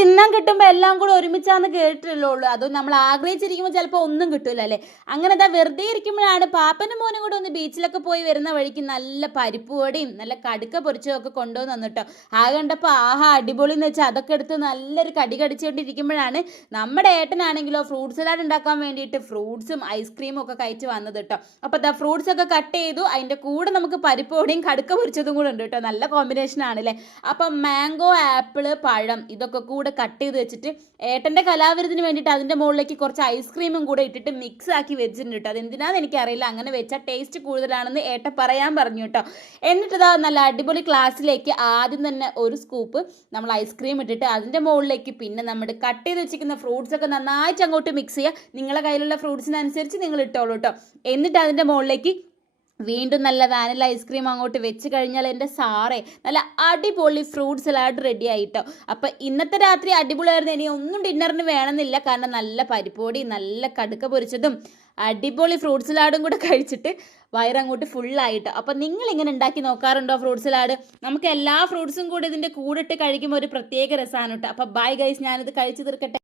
തിന്നാൻ കിട്ടുമ്പോൾ എല്ലാം കൂടെ ഒരുമിച്ചാന്ന് കേട്ടിട്ടുള്ളൂ. അതും നമ്മൾ ആഗ്രഹിച്ചിരിക്കുമ്പോൾ ചിലപ്പോൾ ഒന്നും കിട്ടൂല അല്ലേ. അങ്ങനെ ഇതാ വെറുതെ ഇരിക്കുമ്പോഴാണ് പാപ്പനും മോനും കൂടെ ഒന്ന് ബീച്ചിലൊക്കെ പോയി വരുന്ന വഴിക്ക് നല്ല പരിപ്പ് വടയും നല്ല കടുക്ക പൊരിച്ചതൊക്കെ കൊണ്ടുവന്ന് തന്നിട്ടോ. ആ കണ്ടപ്പോൾ ആഹാ അടിപൊളി എന്ന് വെച്ചാൽ അതൊക്കെ എടുത്ത് നല്ലൊരു കടി കടിച്ചുകൊണ്ടിരിക്കുമ്പോഴാണ് നമ്മുടെ ഏട്ടനാണെങ്കിലോ ഫ്രൂട്ട് സലാഡ് ഉണ്ടാക്കാൻ വേണ്ടിയിട്ട് ഫ്രൂട്ട്സും ഐസ്ക്രീമും ഒക്കെ കഴിച്ച് വന്നത് കേട്ടോ. അപ്പോൾ ദാ ഫ്രൂട്ട്സ് ഒക്കെ കട്ട് ചെയ്തു, അതിൻ്റെ കൂടെ നമുക്ക് പരിപ്പ് വടയും കടുക്ക പൊരിച്ചതും കൂടെ ഉണ്ട് കേട്ടോ. നല്ല കോമ്പിനേഷൻ ആണല്ലേ. അപ്പം മാംഗോ, ആപ്പിള്, പഴം ഇതൊക്കെ കൂടെ കട്ട് ചെയ്ത് വെച്ചിട്ട് ഏട്ടൻ്റെ കലാവിരുതിന് വേണ്ടിയിട്ട് അതിൻ്റെ മുകളിലേക്ക് കുറച്ച് ഐസ്ക്രീമും കൂടെ ഇട്ടിട്ട് മിക്സ് ആക്കി വെച്ചിട്ടുണ്ട് കേട്ടോ. അതെന്തിനാന്ന് എനിക്കറിയില്ല, അങ്ങനെ വെച്ചാൽ ടേസ്റ്റ് കൂടുതലാണെന്ന് ഏട്ടൻ പറയാൻ പറഞ്ഞു കേട്ടോ. എന്നിട്ട് ഇതാ നല്ല അടിപൊളി ക്ലാസ്സിലേക്ക് ആദ്യം തന്നെ ഒരു സ്കൂപ്പ് നമ്മൾ ഐസ്ക്രീം ഇട്ടിട്ട് അതിൻ്റെ മുകളിലേക്ക് പിന്നെ നമ്മൾ കട്ട് ചെയ്ത് വെച്ചിരിക്കുന്ന ഫ്രൂട്ട്സ് ഒക്കെ നന്നായിട്ട് അങ്ങോട്ട് മിക്സ് ചെയ്യുക. നിങ്ങളുടെ കയ്യിലുള്ള ഫ്രൂട്ട്സിനനുസരിച്ച് നിങ്ങൾ ഇട്ടോളൂ കേട്ടോ. എന്നിട്ട് അതിൻ്റെ മുകളിലേക്ക് വീണ്ടും നല്ല വാനില ഐസ്ക്രീം അങ്ങോട്ട് വെച്ച് കഴിഞ്ഞാൽ എൻ്റെ സാറേ നല്ല അടിപൊളി ഫ്രൂട്ട് സലാഡ് റെഡി ആയിട്ടോ. അപ്പം ഇന്നത്തെ രാത്രി അടിപൊളിയായിരുന്നു. ഇനി ഒന്നും ഡിന്നറിന് വേണമെന്നില്ല, കാരണം നല്ല പരിപ്പോടി നല്ല കടുക്ക പൊരിച്ചതും അടിപൊളി ഫ്രൂട്ട് സലാഡും കൂടെ കഴിച്ചിട്ട് വയറങ്ങോട്ട് ഫുള്ളായിട്ട്. അപ്പം നിങ്ങളിങ്ങനെ ഉണ്ടാക്കി നോക്കാറുണ്ടോ ഫ്രൂട്ട് സലാഡ്? നമുക്ക് എല്ലാ ഫ്രൂട്ട്സും കൂടി ഇതിൻ്റെ കൂടെ ഇട്ട് കഴിക്കുമ്പോൾ ഒരു പ്രത്യേക രസമാണ് കേട്ടോ. അപ്പം ബൈ ഗൈസ്, ഞാനിത് കഴിച്ച് തീർക്കട്ടെ.